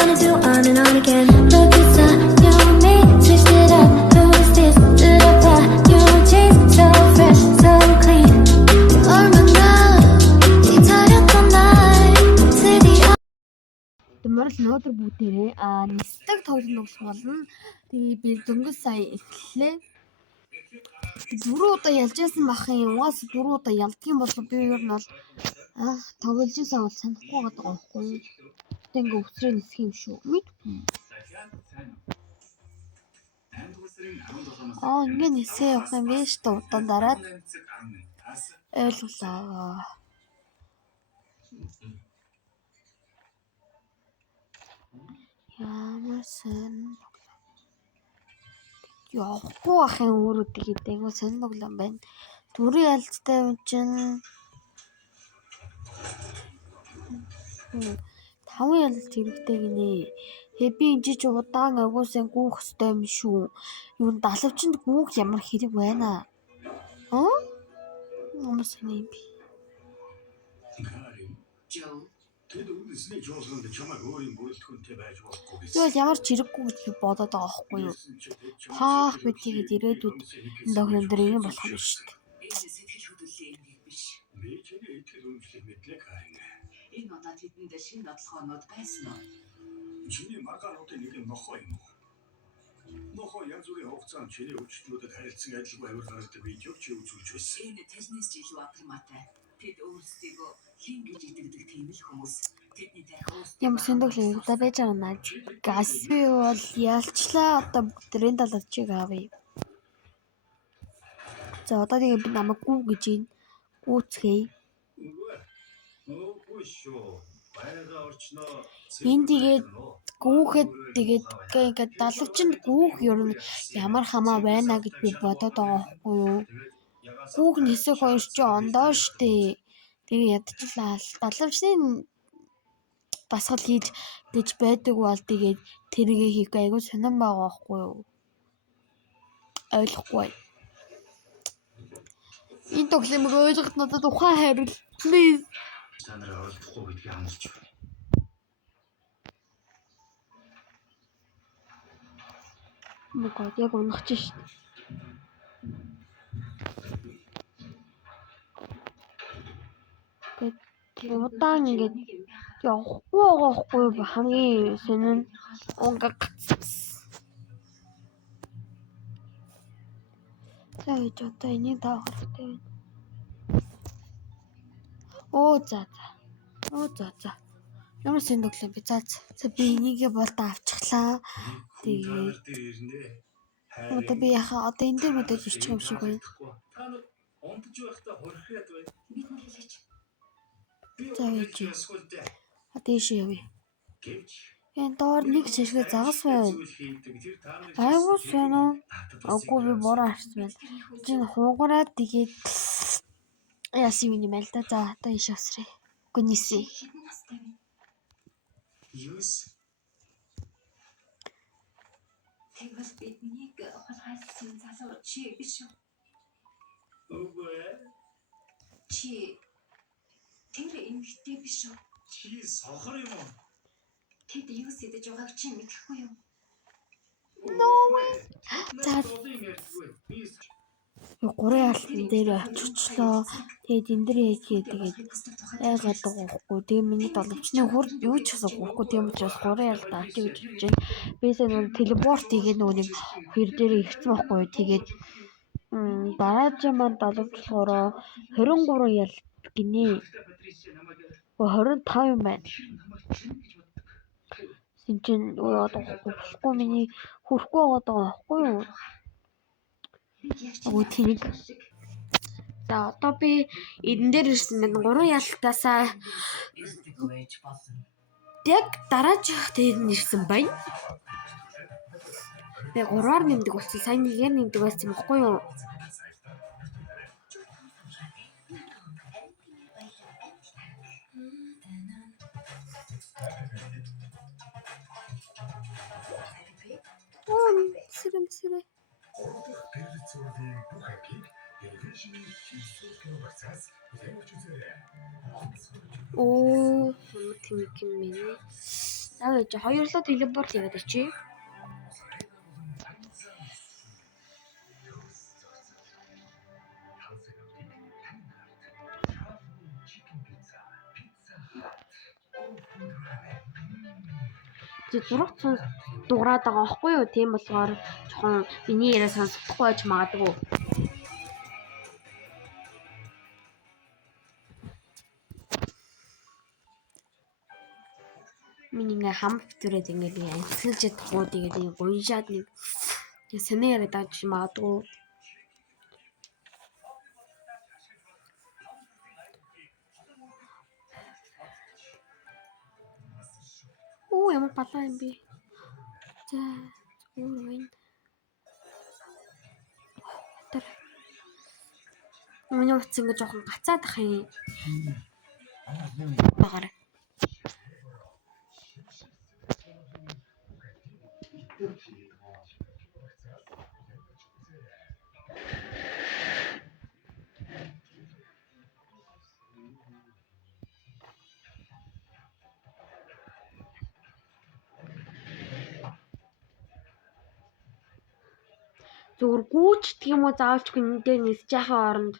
wanna do on and on again. Look inside, you and me, switched it up. Who is this? Did I fly? Your jeans so fresh, so clean. 얼마나 기다렸던 날 드디어. Тэмэрл өнөөдөр бүгдээрээ нисдэг тоглох болно. Тэгээ би дөнгөж сая эхлэлээ. 4 удаа ялж яасан бахын угаас 4 удаа ялдгийн бол би ер нь бол тоглож байсан бол санахгүй байгаа байхгүй юу. Тэг ингээ өсрөө нисэх юм шүү. Мэдгүй. Ингээ нисээ явах юм биш та удаан дараад ойлголоо. Ямарсан явахгүй ахын өөрөө тэгээд айгуу сонир тоглоом байна. Дүрийн ялцтай юм чинь 5 ялц хэрэгтэй гинэ. Тэгээ би энэ ч удаан агуулсан гүүх хөстэй юм шүү. Юу далавчанд гүүх ямар хэрэг байна аа? Ямар сони юм бэ? Тэд үнэсний жуулганд чамайг өөрийн бүрэлдэхүүнтэй байж болохгүй гэсэн. Тэгвэл ямар ч хэрэггүй гэж би бодоод байгаа байхгүй юу? Хаах би тэгээд ирээдүйд энэ дохион дээр юм болох юм шүү дээ. Энэ сэтгэл хөдлөлийн нэг биш. Би чиний итгэл үнэмшлийг мэдлээ харин. Энэ удаа тэдэнд шинэ нотлохоонууд байсан уу? Чиний маргаануудын нэг нь нохоо юм уу? Нохоо янз бүрийн хугацаанд чиний өвчлөлтөд харилцсан адилгүй авир гаргадаг видеог чи үзүүлж байсан. Энэ тэрнээс ч илүү автоматтай. Тэд өөрсдөө хин гэж итгэдэг тийм л хүмүүс. Тэдний тарих ямар сэндүүлээ удаа байж байгаа наа. Газ би бол ялчлаа одоо бүгдрийн талаар чиг авъя. За одоо тэгээ би намайг гүү гэж ийн гүүцгээе. Энд тэгээд гүүхэд тэгээд ингээд далавчанд гүүх ер нь ямар хамаа байна гэж би бодоод байгаа байхгүй юу? Гүүх нисэх хоёр чи ондоо штэ. Тэгээ ядчлаа. Далавчны дасгал хийж гэж байдаг бол тэгээд тэргээ хийх айгуу сонирн байгаа байхгүй юу? Ойлгохгүй. Энэ тоглоомыг ойлгоход надад ухаан хайрвал please. Та нараа ойлгохгүй гэдгийг амлаж байна. Мөгөөд яг унах чинь шүү дээ. Тэгээд удаан ингээд явахгүй байгаа хгүй хамгийн сонин унгаа гацсан. За ээж одоо энийг таах хэрэгтэй байна. Оо за. Ямар сонин тоглоом бэ? За би энийгээ болд авчихлаа. Тэгээд одоо би яхаа одоо энэ дээр мэдээж ирчих юм шиг байна. Ондж байхдаа хорхиад байна. Бид нар хэлээч. За ээж. Одоо ийш явъя. Энэ доор нэг шишгэ загас байна. Айгуу сонио. Агуу би буруу харсан байна. Чин хуугараад тэгээд яасан юм юм л да. За одоо ийш авсраа. Үгүй нисээ. Юус. Тэгвэл биднийг хулгайлсан залуу чи биш үү? Үгүй. Чи тэр эмэгтэй биш үү? Чи сохор юм уу? Тэд юу сэдэж байгааг чи мэдэхгүй юу? No way. За. Гурын алтан дээр очичлоо. Тэгээд энэ дээр тэгээд яагаад байгаагүй. Тэгээ миний доловчны хурд юу ч гэсэн гурахгүй тийм учраас гурын алтан авчих гэж бодож байна. Бисээ нүг телепорт хийгээд нөгөө нэг хоёр дээр ирсэн байхгүй. Тэгээд дараагийн маань доловчлохороо 23 ял гинэ. 25 юм байна. Синчин болохгүй миний хүрхгүй байгаа байхгүй юу? Оо тийг. За одоо би энэ дээр ирсэн байна. 3 ялтаасаа яг дараачих дээр нэрсэн байна. Тэгээ 3-аар нэмдэг болсон. Сайн нэгээр нэмдэг байсан юм баггүй юу? Сэрэ. Оо, тэмэг юм бэ? За гэж хоёрлоо телепорт хийгээд очив. Зурагт дуурайд байгаа байхгүй юу? Тийм болохоор жоохон миний яриа сонсохгүй байж магадгүй. Миний ингээ хам битүүрээд ингээ амьсгалж ядахгүй тэгээд ингээ гуншаад нэг санаа яриад байгаа ч магадгүй. Оо ямар балаа юм бэ? За зүгээр байна. Тэр миний утас ингээ жоохон гацаад ах юм. Багаар. Зүгээр гүйчдэг юм уу заавалчгүй энэ дээр нисэж яхаа оронд.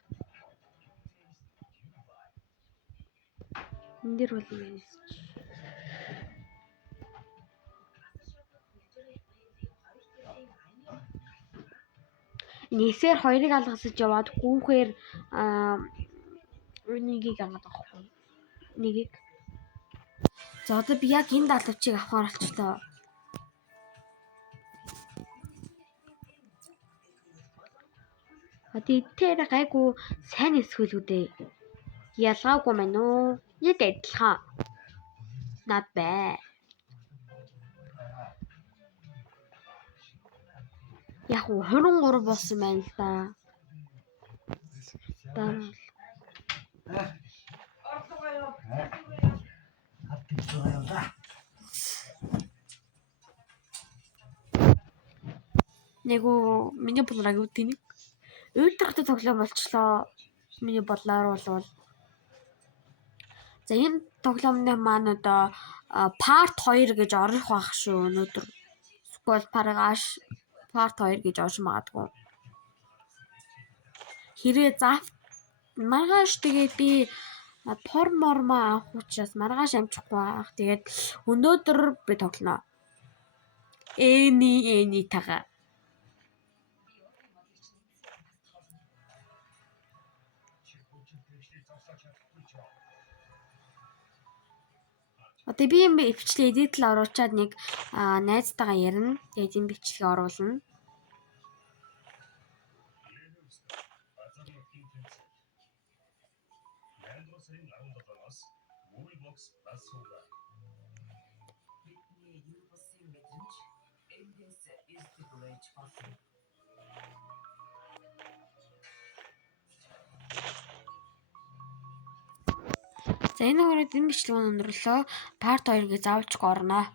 Энэ дээр бол юм нисэж. Нисээр хоёрыг алгасаж яваад гүүхээр нэгийг ангаад авахгүй. Нэгийг. За одоо би яг энэ далавчийг авахаар болчихлоо. Тэр гайгүй сайн эсхүүлүүдээ ялгаагүй мэн үү? Яд адилхан. Not bad. Яг 23 болсон байна л да. Нэгу миний болраг юу тийм. Ультратай тоглоом болчлоо. Миний бодлоор бол за энэ тоглоомны маань одоо part 2 гэж орох байх шүү өнөөдөр. Сквал парагаш part 2 гэж орж магадгүй. Хэрэг заавал маргааш тэгээд би формормоо авах учраас маргааш амжихгүй байх. Тэгээд өнөөдөр би тоглоно. Эни тага. Одоо би юм өвчлээ эдитл оруулчаад нэг найзтайгаа ярина. Тэгээд энэ бичлэгийг оруулна. За энэ хүрээд энэ бичлэг өндөрлөө. Part 2 гэж заавалчгүй орно.